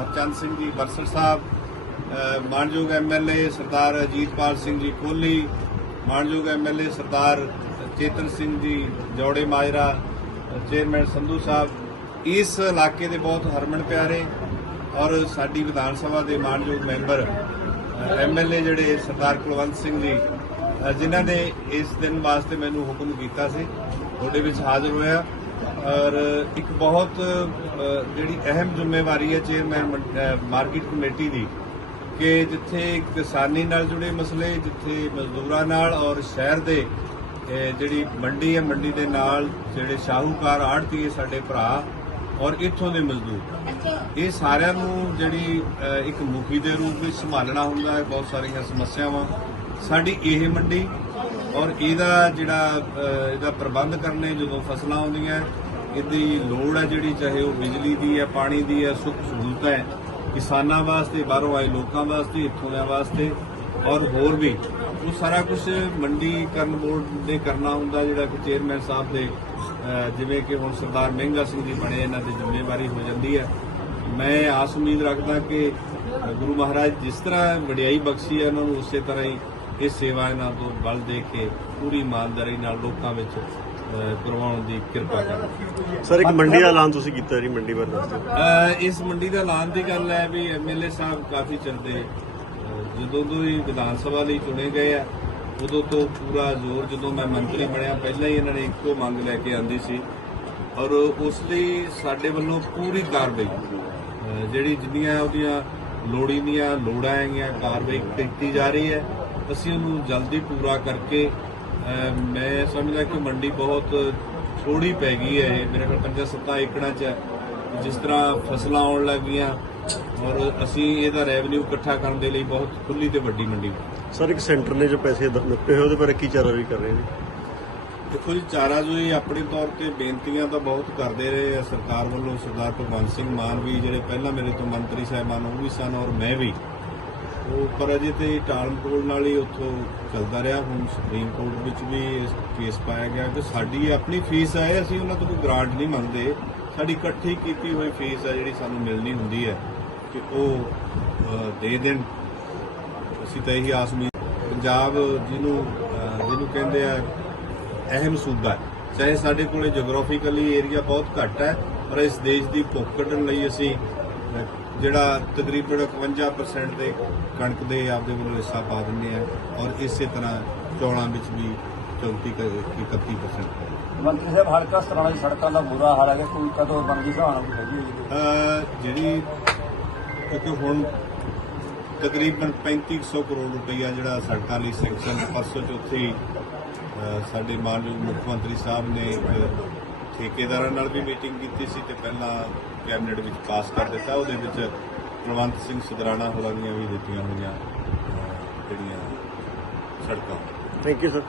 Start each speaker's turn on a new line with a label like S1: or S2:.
S1: ਹਰਚੰਦ ਸਿੰਘ ਜੀ ਬਰਸਰ ਸਾਹਿਬ ਅ, ਮਾਨਯੋਗ ਐਮਐਲਏ ਸਰਦਾਰ ਅਜੀਤਪਾਲ ਸਿੰਘ ਜੀ ਕੋਹਲੀ ਮਾਨਯੋਗ ਐਮਐਲਏ ਸਰਦਾਰ ਚੇਤਨ ਸਿੰਘ ਜੀ ਜੋੜੇ ਮਾਜਰਾ ਚੇਅਰਮੈਨ ਸੰਧੂ ਸਾਹਿਬ ਇਸ ਇਲਾਕੇ ਦੇ ਬਹੁਤ ਹਰਮਨ ਪਿਆਰੇ ਔਰ ਸਾਡੀ ਵਿਧਾਨ ਸਭਾ ਦੇ ਮਾਨਯੋਗ ਮੈਂਬਰ ਐਮਐਲਏ ਜਿਹੜੇ ਸਰਦਾਰ ਕੁਲਵੰਤ ਸਿੰਘ ਜੀ ਜਿਨ੍ਹਾਂ ਨੇ ਇਸ ਦਿਨ ਵਾਸਤੇ ਮੈਨੂੰ ਹੁਕਮ ਕੀਤਾ ਸੀ ਤੁਹਾਡੇ ਵਿੱਚ ਹਾਜ਼ਰ ਹੋਇਆ। ਔਰ ਇੱਕ ਬਹੁਤ ਜਿਹੜੀ ਅਹਿਮ ਜ਼ਿੰਮੇਵਾਰੀ ਹੈ ਚੇਅਰਮੈਨ ਮਾਰਕੀਟ ਕਮੇਟੀ ਦੀ, ਕਿ ਜਿੱਥੇ ਕਿਸਾਨੀ ਨਾਲ ਜੁੜੇ ਮਸਲੇ, ਜਿੱਥੇ ਮਜ਼ਦੂਰਾਂ ਨਾਲ ਔਰ ਸ਼ਹਿਰ ਦੇ ਜਿਹੜੀ ਮੰਡੀ ਹੈ, ਮੰਡੀ ਦੇ ਨਾਲ ਜਿਹੜੇ ਸ਼ਾਹੂਕਾਰ ਆੜਤੀਏ ਸਾਡੇ ਭਰਾ ਔਰ ਇੱਥੋਂ ਦੇ ਮਜ਼ਦੂਰ। ਇਹ ਸਾਰਿਆਂ ਨੂੰ ਜਿਹੜੀ ਇੱਕ ਮੁਖੀ ਦੇ ਰੂਪ ਵਿੱਚ ਸੰਭਾਲਣਾ ਹੁੰਦਾ ਹੈ, ਬਹੁਤ ਸਾਰੀਆਂ ਸਮੱਸਿਆਵਾਂ। ਸਾਡੀ ਇਹ ਮੰਡੀ ਔਰ ਇਹਦਾ ਜਿਹੜਾ ਇਹਦਾ ਪ੍ਰਬੰਧ ਕਰਨੇ ਜਦੋਂ ਫਸਲਾਂ ਆਉਂਦੀਆਂ ਇਹਦੀ ਲੋੜ ਹੈ ਜਿਹੜੀ, ਚਾਹੇ ਉਹ ਬਿਜਲੀ ਦੀ ਹੈ, ਪਾਣੀ ਦੀ ਹੈ, ਸੁੱਖ ਸਹੂਲਤਾਂ ਹੈ, ਕਿਸਾਨਾਂ ਵਾਸਤੇ, ਬਾਹਰੋਂ ਆਏ ਲੋਕਾਂ ਵਾਸਤੇ, ਇੱਥੋਂ ਦੇ ਵਾਸਤੇ ਔਰ ਹੋਰ ਵੀ। ਉਹ ਸਾਰਾ ਕੁਝ ਮੰਡੀਕਰਨ ਬੋਰਡ ਨੇ ਕਰਨਾ ਹੁੰਦਾ, ਜਿਹੜਾ ਕਿ ਚੇਅਰਮੈਨ ਸਾਹਿਬ ਦੇ ਜਿਵੇਂ ਕਿ ਹੁਣ ਸਰਦਾਰ ਮਹਿੰਗਾ ਸਿੰਘ ਜੀ ਬਣੇ, ਇਹਨਾਂ ਦੀ ਜ਼ਿੰਮੇਵਾਰੀ ਹੋ ਜਾਂਦੀ ਹੈ। ਮੈਂ ਆਸ ਉਮੀਦ ਰੱਖਦਾ ਕਿ ਗੁਰੂ ਮਹਾਰਾਜ ਜਿਸ ਤਰ੍ਹਾਂ ਵਡਿਆਈ ਬਖਸ਼ੀ ਹੈ, ਉਹਨਾਂ ਨੂੰ ਉਸੇ ਤਰ੍ਹਾਂ ਹੀ ਇਹ ਸੇਵਾ ਇਹਨਾਂ ਤੋਂ ਬਲ ਦੇ ਕੇ ਪੂਰੀ ਇਮਾਨਦਾਰੀ ਨਾਲ ਲੋਕਾਂ ਵਿੱਚ ਕਰਵਾਉਣ ਦੀ ਕਿਰਪਾ ਕਰਨ
S2: ਸਰ ਇੱਕ ਮੰਡੀ ਦਾ ਐਲਾਨ ਤੁਸੀਂ ਕੀਤਾ ਜੀ ਮੰਡੀ ਬਾਰੇ ਦੱਸ।
S1: ਇਸ ਮੰਡੀ ਦਾ ਐਲਾਨ ਦੀ ਗੱਲ ਹੈ ਵੀ ਐਮਐਲਏ ਸਾਹਿਬ ਕਾਫੀ ਚਿਰਦੇ ਜਦੋਂ ਤੋਂ ਹੀ ਵਿਧਾਨ ਸਭਾ ਲਈ ਚੁਣੇ ਗਏ ਆ ਉਦੋਂ ਤੋਂ ਪੂਰਾ ਜ਼ੋਰ ਜਦੋਂ ਮੈਂ ਮੰਤਰੀ ਬਣਿਆ ਪਹਿਲਾਂ ਹੀ ਇਹਨਾਂ ਨੇ ਇੱਕੋ ਮੰਗ ਲੈ ਕੇ ਆਂਦੀ ਸੀ। ਔਰ ਉਸ ਲਈ ਸਾਡੇ ਵੱਲੋਂ ਪੂਰੀ ਕਾਰਵਾਈ ਜਿਹੜੀ ਜਿੰਨੀਆਂ ਉਹਦੀਆਂ ਲੋੜੀਂਦੀਆਂ ਲੋੜਾਂ ਹੈਗੀਆਂ ਕਾਰਵਾਈ ਕੀਤੀ ਜਾ ਰਹੀ ਹੈ ਅਸੀਂ ਉਹਨੂੰ ਜਲਦੀ ਪੂਰਾ ਕਰਕੇ ਮੈਂ ਸਮਝਦਾ ਕਿ ਮੰਡੀ ਬਹੁਤ ਥੋੜੀ ਪੈ ਗਈ ਹੈ। ਇਹ ਮੇਰੇ ਕੋਲ 5-7 ਏਕੜਾਂ 'ਚ ਜਿਸ ਤਰ੍ਹਾਂ ਫਸਲਾਂ ਆਉਣ ਲੱਗੀਆਂ ਔਰ ਅਸੀਂ ਇਹਦਾ ਰੈਵਨਿਊ ਇਕੱਠਾ ਕਰਨ ਦੇ ਲਈ ਬਹੁਤ ਖੁੱਲੀ ਤੇ ਵੱਡੀ ਮੰਡੀ
S2: ਸਰ ਇੱਕ ਸੈਂਟਰ ਨੇ ਜੋ ਪੈਸੇ ਦਿੱਤੇ ਹੋਏ ਉਹਦੇ ਬਾਰੇ ਕੀ ਚਾਰਾਰੀ ਕਰ ਰਹੇ ਨੇ?
S1: ਦੇਖੋ ਜੀ ਚਾਰਾ ਜੋ ਇਹ ਆਪਣੇ ਤੌਰ ਤੇ ਬੇਨਤੀਆਂ ਤਾਂ ਬਹੁਤ ਕਰਦੇ ਰਹੇ ਆ। ਸਰਕਾਰ ਵੱਲੋਂ ਸਰਦਾਰ ਭਗਵੰਤ ਸਿੰਘ ਮਾਨ ਵੀ ਜਿਹੜੇ ਪਹਿਲਾਂ ਮੇਰੇ ਤੋਂ ਮੰਤਰੀ ਸਾਹਿਬਾਨ ਉਹ ਵੀ ਸਨ ਔਰ ਮੈਂ ਵੀ। ਉਹ ਪਰ ਅਜੇ ਤੇ ਟਾਲਮ ਟੋਲ ਨਾਲ ਹੀ ਉੱਥੋਂ ਚੱਲਦਾ ਰਿਹਾ। ਹੁਣ ਸੁਪਰੀਮ ਕੋਰਟ ਵਿੱਚ ਵੀ ਇਸ ਕੇਸ ਪਾਇਆ ਗਿਆ ਕਿ ਸਾਡੀ ਆਪਣੀ ਫੀਸ ਹੈ, ਅਸੀਂ ਉਹਨਾਂ ਤੋਂ ਕੋਈ ਗ੍ਰਾਂਟ ਨਹੀਂ ਮੰਗਦੇ। ਸਾਡੀ ਇਕੱਠੀ ਕੀਤੀ ਹੋਈ ਫੀਸ ਹੈ ਜਿਹੜੀ ਸਾਨੂੰ ਮਿਲਣੀ ਹੁੰਦੀ ਹੈ ਕਿ ਉਹ ਦੇ ਦੇਣ। ਅਸੀਂ ਤਾਂ ਇਹੀ ਆਸ ਉਮੀਦ ਪੰਜਾਬ ਜਿਹਨੂੰ ਜਿਹਨੂੰ ਕਹਿੰਦੇ ਆ, ਅਹਿਮ ਸੂਬਾ ਚਾਹੇ ਸਾਡੇ ਕੋਲੇ ਜੀਓਗ੍ਰਾਫੀਕਲੀ ਏਰੀਆ ਬਹੁਤ ਘੱਟ ਹੈ, ਪਰ ਇਸ ਦੇਸ਼ ਦੀ ਭੁੱਖ ਕੱਢਣ ਲਈ ਅਸੀਂ ਜਿਹੜਾ ਤਕਰੀਬਨ 51% ਦੇ ਕਣਕ ਦੇ ਆਪਦੇ ਵੱਲੋਂ ਹਿੱਸਾ ਪਾ ਦਿੰਦੇ ਆ ਔਰ ਇਸੇ ਤਰ੍ਹਾਂ ਚੌਲਾਂ ਵਿੱਚ ਵੀ 34 ਕ- 31%
S3: ਮੰਤਰੀ ਸਾਹਿਬ ਹਲਕਾ ਸਰਾਣਾ ਦੀ ਸੜਕਾਂ ਦਾ ਬੁਰਾ ਹਾਲ ਹੈ ਕੋਈ ਕਦੋਂ ਬਣਦੀ ਸਹਾਣਾ ਕੋਈ ਹੈਗੀ ਹੈ
S1: ਜਿਹੜੀ ਕਿਉਂਕਿ ਹੁਣ ਤਕਰੀਬਨ 3500 ਕਰੋੜ ਰੁਪਈਆ ਜਿਹੜਾ ਸੜਕਾਂ ਲਈ ਸੈਂਕਸ਼ਨ ਪਰਸੋਂ ਚੌਥੀ ਸਾਡੇ ਮਾਨਯੋਗ ਮੁੱਖ ਮੰਤਰੀ ਸਾਹਿਬ ਨੇ ਠੇਕੇਦਾਰਾਂ ਨਾਲ ਵੀ ਮੀਟਿੰਗ ਕੀਤੀ ਸੀ ਤੇ ਪਹਿਲਾਂ ਕੈਬਨਿਟ ਵਿੱਚ ਪਾਸ ਕਰ ਦਿੱਤਾ। ਉਹਦੇ ਵਿੱਚ ਕੁਲਵੰਤ ਸਿੰਘ ਸੁਧਰਾਣਾ ਹੋਰਾਂ ਦੀਆਂ ਵੀ ਦਿੱਤੀਆਂ ਹੋਈਆਂ ਜਿਹੜੀਆਂ ਸੜਕਾਂ।
S2: Thank you sir